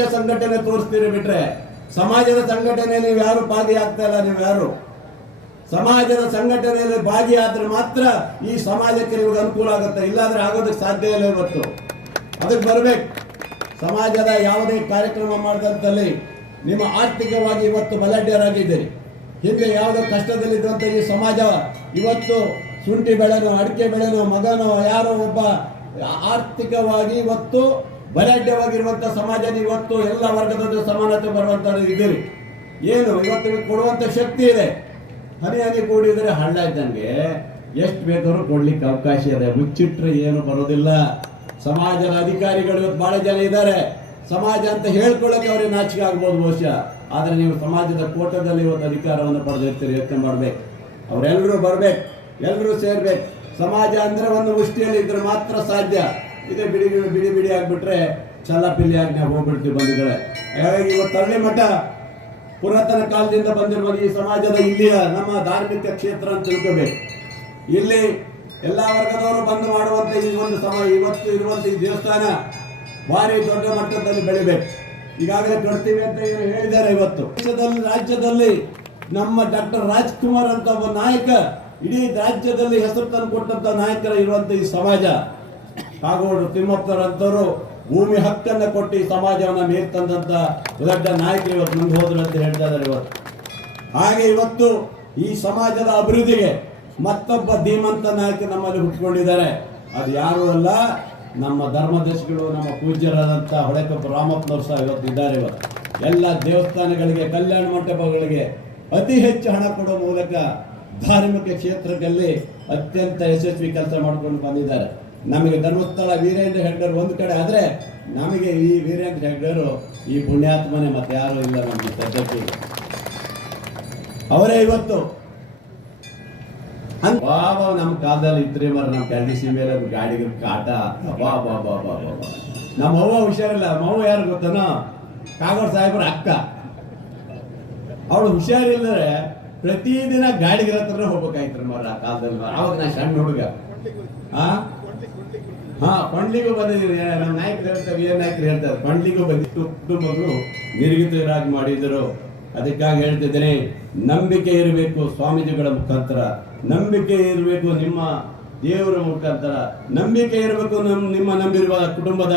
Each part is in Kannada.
ಸಂಘಟನೆ ತೋರಿಸ್ತೀರಿ ಬಿಟ್ರೆ, ಸಮಾಜದ ಸಂಘಟನೆ ನೀವು ಯಾರು ಆಗ್ತಾ ಇಲ್ಲ ನೀವು ಯಾರು? ಸಮಾಜದ ಸಂಘಟನೆಯಲ್ಲಿ ಭಾಗಿಯಾದ್ರೆ ಮಾತ್ರ ಈ ಸಮಾಜಕ್ಕೆ ನಿಮಗೆ ಅನುಕೂಲ ಆಗುತ್ತೆ. ಇಲ್ಲಾಂದ್ರೆ ಆಗೋದಕ್ಕೆ ಸಾಧ್ಯ ಇಲ್ಲ ಇವತ್ತು. ಅದಕ್ಕೆ ಬರ್ಬೇಕು. ಸಮಾಜದ ಯಾವುದೇ ಕಾರ್ಯಕ್ರಮ ಮಾಡಿದಂತಲ್ಲಿ ನಿಮ್ಮ ಆರ್ಥಿಕವಾಗಿ ಇವತ್ತು ಬಲಾಢ್ಯರಾಗಿದ್ದೀರಿ ಹಿಂದೆ ಯಾವುದೋ ಕಷ್ಟದಲ್ಲಿದ್ದಂಥ ಈ ಸಮಾಜ ಇವತ್ತು ಶುಂಠಿ ಬೆಳೆನೋ, ಅಡಿಕೆ ಬೆಳೆನೋ, ಮಗನೋ, ಯಾರೋ ಒಬ್ಬ ಆರ್ಥಿಕವಾಗಿ ಇವತ್ತು ಬಲಾಢ್ಯವಾಗಿರುವಂಥ ಸಮಾಜ ಇವತ್ತು ಎಲ್ಲ ವರ್ಗದ ಸಮಾನತೆ ಬರುವಂತ ಇದ್ದೀರಿ ಏನು? ಇವತ್ತು ಕೊಡುವಂತ ಶಕ್ತಿ ಇದೆ. ಹನಿ ಹನಿ ಕೂಡಿದ್ರೆ ಹಳ್ಳ ಇದ್ದಂಗೆ ಎಷ್ಟು ಬೇಕಾದ್ರೂ ಕೊಡ್ಲಿಕ್ಕೆ ಅವಕಾಶ ಇದೆ. ಮುಚ್ಚಿಟ್ರೆ ಏನು ಬರೋದಿಲ್ಲ. ಸಮಾಜದ ಅಧಿಕಾರಿಗಳು ಇವತ್ತು ಬಹಳ ಜನ ಇದ್ದಾರೆ. ಸಮಾಜ ಅಂತ ಹೇಳ್ಕೊಳ್ಳೋಕೆ ಅವರಿಗೆ ನಾಚಿಕೆ ಆಗ್ಬೋದು ಬಹುಶಃ. ಆದರೆ ನೀವು ಸಮಾಜದ ಕೋಟದಲ್ಲಿ ಇವತ್ತು ಅಧಿಕಾರವನ್ನು ಪಡೆದಿರ್ತೀರಿ ಯೋಚನೆ ಮಾಡ್ಬೇಕು. ಅವರೆಲ್ಲರೂ ಬರ್ಬೇಕು ಎಲ್ಲರೂ ಸೇರ್ಬೇಕು. ಸಮಾಜ ಅಂದ್ರೆ ಒಂದು ಮುಷ್ಟಿಯಲ್ಲಿ ಇದ್ರೆ ಮಾತ್ರ ಸಾಧ್ಯ. ಇದೇ ಬಿಡಿ ಬಿಡಿ ಬಿಡಿ ಆಗಿಬಿಟ್ರೆ ಚಲ್ಲಪಿಲ್ಲಿ ಆಗಿ ನಾವು ಹೋಗ್ಬಿಡ್ತೀವಿ ಬಂಧುಗಳೇ? ಹಾಗಾಗಿ ಇವತ್ತು ಹಳ್ಳಿ ಮಠ, ಪುರಾತನ ಕಾಲದಿಂದ ಬಂದಿರುವ ಈ ಸಮಾಜದ ಇಲ್ಲಿಯ ನಮ್ಮ ಧಾರ್ಮಿಕ ಕ್ಷೇತ್ರ ಅಂತ ತಿಳ್ಕೋಬೇಕು. ಇಲ್ಲಿ ಎಲ್ಲ ವರ್ಗದವರು ಬಂದು ಮಾಡುವಂತ ಈ ಒಂದು ಸಮ, ಇವತ್ತು ಇರುವಂತ ಈ ದೇವಸ್ಥಾನ ಭಾರಿ ದೊಡ್ಡ ಮಟ್ಟದಲ್ಲಿ ಬೆಳಿಬೇಕು. ಈಗಾಗಲೇ ಕೊಡ್ತೀವಿ ಅಂತ ಇವರು ಹೇಳಿದ್ದಾರೆ ಇವತ್ತು. ದೇಶದಲ್ಲಿ, ರಾಜ್ಯದಲ್ಲಿ ನಮ್ಮ ಡಾಕ್ಟರ್ ರಾಜ್ಕುಮಾರ್ ಅಂತ ಒಬ್ಬ ನಾಯಕ, ಇಡೀ ರಾಜ್ಯದಲ್ಲಿ ಹೆಸರು ತಂದು ಕೊಟ್ಟಂತ ನಾಯಕರ ಇರುವಂತ ಈ ಸಮಾಜ. ಕಾಗೋಡು ತಿಮ್ಮಪ್ಪರಂತವರು ಭೂಮಿ ಹಕ್ಕನ್ನ ಕೊಟ್ಟು ಸಮಾಜವನ್ನ ಮೇಲ್ ತಂದಂತ ದೊಡ್ಡ ನಾಯಕರು ಇವತ್ತು ಮುಂದೆ ಹೋದ್ರು ಅಂತ ಹೇಳ್ತಾ ಇದ್ದಾರೆ ಇವತ್ತು. ಹಾಗೆ ಇವತ್ತು ಈ ಸಮಾಜದ ಅಭಿವೃದ್ಧಿಗೆ ಮತ್ತೊಬ್ಬ ಧೀಮಂತ ನಾಯಕ ನಮ್ಮಲ್ಲಿ ಹುಟ್ಕೊಂಡಿದ್ದಾರೆ ಅದು ಯಾರು ಅಲ್ಲ, ನಮ್ಮ ಧರ್ಮದರ್ಶಿಗಳು ನಮ್ಮ ಪೂಜ್ಯರಾದಂಥ ಹೊಳೆಕೊಪ್ಪ ರಾಮಪ್ಪನವರು ಸಹ ಇವತ್ತು ಇದ್ದಾರೆ ಇವತ್ತು. ಎಲ್ಲ ದೇವಸ್ಥಾನಗಳಿಗೆ, ಕಲ್ಯಾಣ ಮಂಟಪಗಳಿಗೆ ಅತಿ ಹೆಚ್ಚು ಹಣ ಕೊಡುವ ಮೂಲಕ ಧಾರ್ಮಿಕ ಕ್ಷೇತ್ರದಲ್ಲಿ ಅತ್ಯಂತ ಯಶಸ್ವಿ ಕೆಲಸ ಮಾಡ್ಕೊಂಡು ಬಂದಿದ್ದಾರೆ. ನಮಗೆ ಧರ್ಮಸ್ಥಳ ವೀರೇಂದ್ರ ಹೆಗ್ಡರ್ ಒಂದು ಕಡೆ ಆದರೆ ನಮಗೆ ಈ ವೀರೇಂದ್ರ ಹೆಗ್ಡರು ಈ ಪುಣ್ಯಾತ್ಮನೆ ಮತ್ತೆ ಯಾರು ಇಲ್ಲ ನಮಗೆ ಸದ್ಯಕ್ಕೆ. ಅವರೇ ಇವತ್ತು. ಬಾಬಾ ನಮ್ಮ ಕಾಲದಲ್ಲಿ ಇದ್ರೆ ಮರ ನಮ್ಮ ಕರಡಿಸಿ ಮೇಲೆ ಗಾಡಿಗೆ ಕಾಟ. ಬಾ ಬಾ ಬಾ ಬಾ ಬಾ. ನಮ್ಮ ಅವ್ವ ಹುಷಾರಿಲ್ಲ. ನಮ್ಮ ಅವ್ವ ಯಾರು ಗೊತ್ತಾನ? ಕಾಗೋಡ್ ಸಾಹೇಬರ ಅಕ್ಕ. ಅವಳು ಹುಷಾರಿಲ್ಲದ್ರೆ ಪ್ರತಿದಿನ ಗಾಡಿಗೆ ಹತ್ರ ಹೋಗ್ಬೇಕಾಯ್ತು ಮರ ಆ ಕಾಲದಲ್ಲಿ ಅವಾಗ ನಾ ಸಣ್ಣ ಹುಡುಗ. ಆ? ಹಾ, ಪಂಡ್ಲಿಗೂ ಬಂದಿದ್ದೀರಿ. ನಮ್ಮ ನಾಯಕರು ಹೇಳ್ತಾರೆ ವಿಜಯ ನಾಯಕರು ಹೇಳ್ತಾರೆ ಪಂಡ್ಲಿಗೂ ಬಂದಿತ್ತು ಕುಟುಂಬಗಳು ನಿರ್ಗಿತರಾಗಿ ಮಾಡಿದರು ಅದಕ್ಕಾಗಿ ಹೇಳ್ತಿದ್ದೇನೆ, ನಂಬಿಕೆ ಇರಬೇಕು ಸ್ವಾಮೀಜಿಗಳ ಮುಖಾಂತರ. ನಂಬಿಕೆ ಇರಬೇಕು ನಿಮ್ಮ ದೇವರ ಮುಖಾಂತರ. ನಂಬಿಕೆ ಇರಬೇಕು ನಮ್ಮ ನಿಮ್ಮ ನಂಬಿರುವ ಕುಟುಂಬದ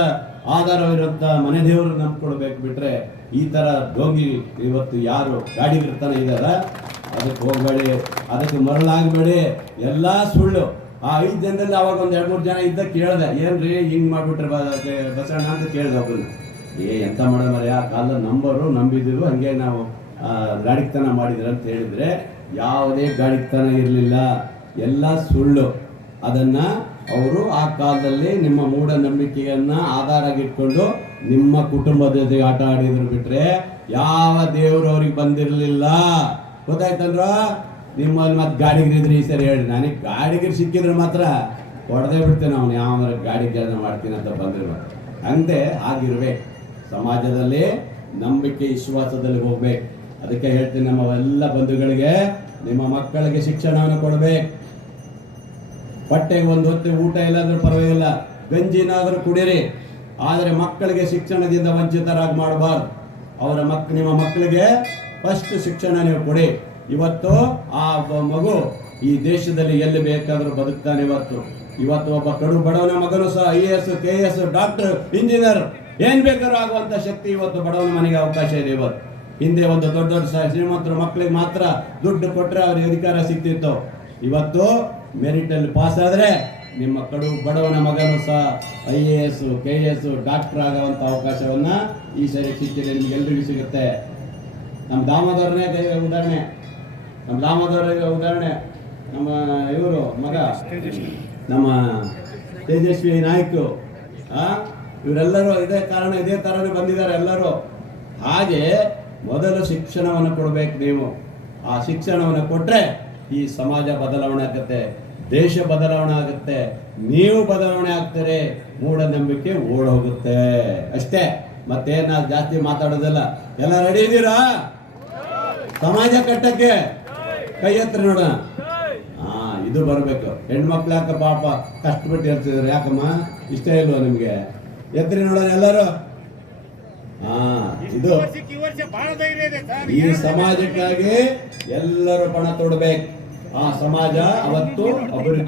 ಆಧಾರವಿರುವಂತ ಮನೆ ದೇವರು ನಂಬ್ಕೊಳ್ಬೇಕು ಬಿಟ್ರೆ ಈ ತರ ಡೋಂಗಿ ಇವತ್ತು ಯಾರು ಗಾಡಿ ಬರ್ತಾನೆ ಇದಾರ ಅದಕ್ಕೆ ಹೋಗ್ಬೇಡಿ. ಅದಕ್ಕೆ ಮರಳಾಗಬೇಡಿ. ಎಲ್ಲ ಸುಳ್ಳು. ಆ ಐದು ಜನದಲ್ಲಿ ಅವಾಗ ಒಂದು ಎರಡು ಮೂರು ಜನ ಇದ್ದ ಕೇಳ್ದೆ ಏನ್ರಿ ಹಿಂಗ್ ಮಾಡ್ಬಿಟ್ರೆ ಬಸಣ್ಣ ಅಂತ ಕೇಳ್ದೆ ಒಬ್ಬರು ಏ ಎಂತ ಮಾಡೋಣ ಆ ಕಾಲದ ನಂಬರು ನಂಬಿದ್ರು ಹಂಗೆ ನಾವು ಆ, ಮಾಡಿದ್ರು ಅಂತ ಹೇಳಿದ್ರೆ ಯಾವುದೇ ಗಾಡಿಕ್ತನ ಇರಲಿಲ್ಲ. ಎಲ್ಲ ಸುಳ್ಳು. ಅದನ್ನ ಅವರು ಆ ಕಾಲದಲ್ಲಿ ನಿಮ್ಮ ಮೂಢನಂಬಿಕೆಯನ್ನ ಆಧಾರಾಗಿಟ್ಕೊಂಡು ನಿಮ್ಮ ಕುಟುಂಬದ ಜೊತೆಗೆ ಆಟ ಆಡಿದ್ರು ಬಿಟ್ರೆ ಯಾವ ದೇವರು ಅವ್ರಿಗೆ ಬಂದಿರಲಿಲ್ಲ. ಗೊತ್ತಾಯ್ತಂದ್ರ ನಿಮ್ಮಲ್ಲಿ ಮತ್ತೆ ಗಾಡಿಗಿರಿದ್ರೆ ಈ ಸರಿ ಹೇಳಿ. ನನಗೆ ಗಾಡಿಗಿರಿ ಸಿಕ್ಕಿದ್ರೆ ಮಾತ್ರ ಹೊಡೆದೇ ಬಿಡ್ತೇನೆ ಅವನು. ಯಾವ ಗಾಡಿ ಕೆಲಸ ಮಾಡ್ತೀನಿ ಅಂತ ಬಂದ್ರೆ ಮಾತ್ರ. ಹಂಗೆ ಆಗಿರ್ಬೇಕು. ಸಮಾಜದಲ್ಲಿ ನಂಬಿಕೆ, ವಿಶ್ವಾಸದಲ್ಲಿ ಹೋಗ್ಬೇಕು. ಅದಕ್ಕೆ ಹೇಳ್ತೀನಿ ನಮ್ಮ ಎಲ್ಲ ಬಂಧುಗಳಿಗೆ, ನಿಮ್ಮ ಮಕ್ಕಳಿಗೆ ಶಿಕ್ಷಣವನ್ನು ಕೊಡ್ಬೇಕು. ಹೊಟ್ಟೆಗೆ ಒಂದು ಹೊತ್ತು ಊಟ ಇಲ್ಲಾಂದ್ರೂ ಪರವಾಗಿಲ್ಲ. ಗಂಜಿನಾದ್ರೂ ಕುಡೀರಿ. ಆದರೆ ಮಕ್ಕಳಿಗೆ ಶಿಕ್ಷಣದಿಂದ ವಂಚಿತರಾಗಿ ಮಾಡಬಾರ್ದು. ಅವರ ಮಕ್, ನಿಮ್ಮ ಮಕ್ಕಳಿಗೆ ಫಸ್ಟ್ ಶಿಕ್ಷಣ ನೀವು ಕೊಡಿ. ಇವತ್ತು ಆ ಮಗು ಈ ದೇಶದಲ್ಲಿ ಎಲ್ಲಿ ಬೇಕಾದರೂ ಬದುಕ್ತಾನೆ ಇವತ್ತು. ಇವತ್ತು ಒಬ್ಬ ಕಡು ಬಡವನ ಮಗನು ಸಹ I A S, K S, doctor, engineer, ಏನ್ ಬೇಕಾದ್ರೂ ಆಗುವಂತ ಶಕ್ತಿ ಇವತ್ತು ಬಡವನ ಮನೆಗೆ ಅವಕಾಶ ಇದೆ ಇವತ್ತು. ಹಿಂದೆ ಒಂದು ದೊಡ್ಡ ದೊಡ್ಡ ಶ್ರೀಮಂತರ ಮಕ್ಕಳಿಗೆ ಮಾತ್ರ ದುಡ್ಡು ಕೊಟ್ಟರೆ ಅವ್ರಿಗೆ ಅಧಿಕಾರ ಸಿಗ್ತಿತ್ತು ಇವತ್ತು ಮೆರಿಟ್ ಅಲ್ಲಿ ಪಾಸ್ ಆದ್ರೆ ನಿಮ್ಮ ಕಡು ಬಡವನ ಮಗನು ಸಹ I A S, K S doctor ಆಗುವಂತ ಅವಕಾಶವನ್ನ ಈ ಸರಿ ಸಿಕ್ಕಿದೆ ನಿಮ್ಗೆ ಎಲ್ರಿಗೂ ಸಿಗುತ್ತೆ. ನಮ್ಮ ದಾಮೋದರನೇ ಉದಾಹರಣೆ. ನಮ್ಮ ದಾಮೋದರ ಉದಾಹರಣೆ, ನಮ್ಮ ಇವರು ಮಗ, ನಮ್ಮ ತೇಜಸ್ವಿ ನಾಯ್ಕು, ಆ, ಇವರೆಲ್ಲರೂ ಇದೇ ಕಾರಣ, ಇದೇ ಥರನೇ ಬಂದಿದ್ದಾರೆ ಎಲ್ಲರೂ. ಹಾಗೆ ಮೊದಲು ಶಿಕ್ಷಣವನ್ನು ಕೊಡಬೇಕು ನೀವು. ಆ ಶಿಕ್ಷಣವನ್ನು ಕೊಟ್ರೆ ಈ ಸಮಾಜ ಬದಲಾವಣೆ ಆಗುತ್ತೆ, ದೇಶ ಬದಲಾವಣೆ ಆಗುತ್ತೆ. ನೀವು ಬದಲಾವಣೆ ಆಗ್ತೀರಿ, ಮೂಢನಂಬಿಕೆ ಓಡೋಗುತ್ತೆ. ಅಷ್ಟೇ ಮತ್ತೇನ್ ಜಾಸ್ತಿ ಮಾತಾಡೋದಿಲ್ಲ. ಎಲ್ಲ ರೆಡಿ ಇದ್ದೀರಾ ಸಮಾಜ ಕಟ್ಟಕ್ಕೆ? ಕೈ ಎತ್ತರ ನೋಡೋಣ ಹಾ, ಇದು ಬರಬೇಕು. ಹೆಣ್ಮಕ್ಳು ಯಾಕ ಪಾಪ ಕಷ್ಟಪಟ್ಟು ಹೇಳ್ತಿದ್ರು? ಯಾಕಮ್ಮ? ಇಷ್ಟ ಇಲ್ವಾ ನಿಮ್ಗೆ? ಎತ್ತರಿ ನೋಡೋಣ ಎಲ್ಲರೂ. ಹಾ, ಇದು ಈ ಸಮಾಜಕ್ಕಾಗಿ ಎಲ್ಲರೂ ಪಣ ತೊಡಬೇಕು. ಆ ಸಮಾಜ ಅವತ್ತು ಅಭಿವೃದ್ಧಿ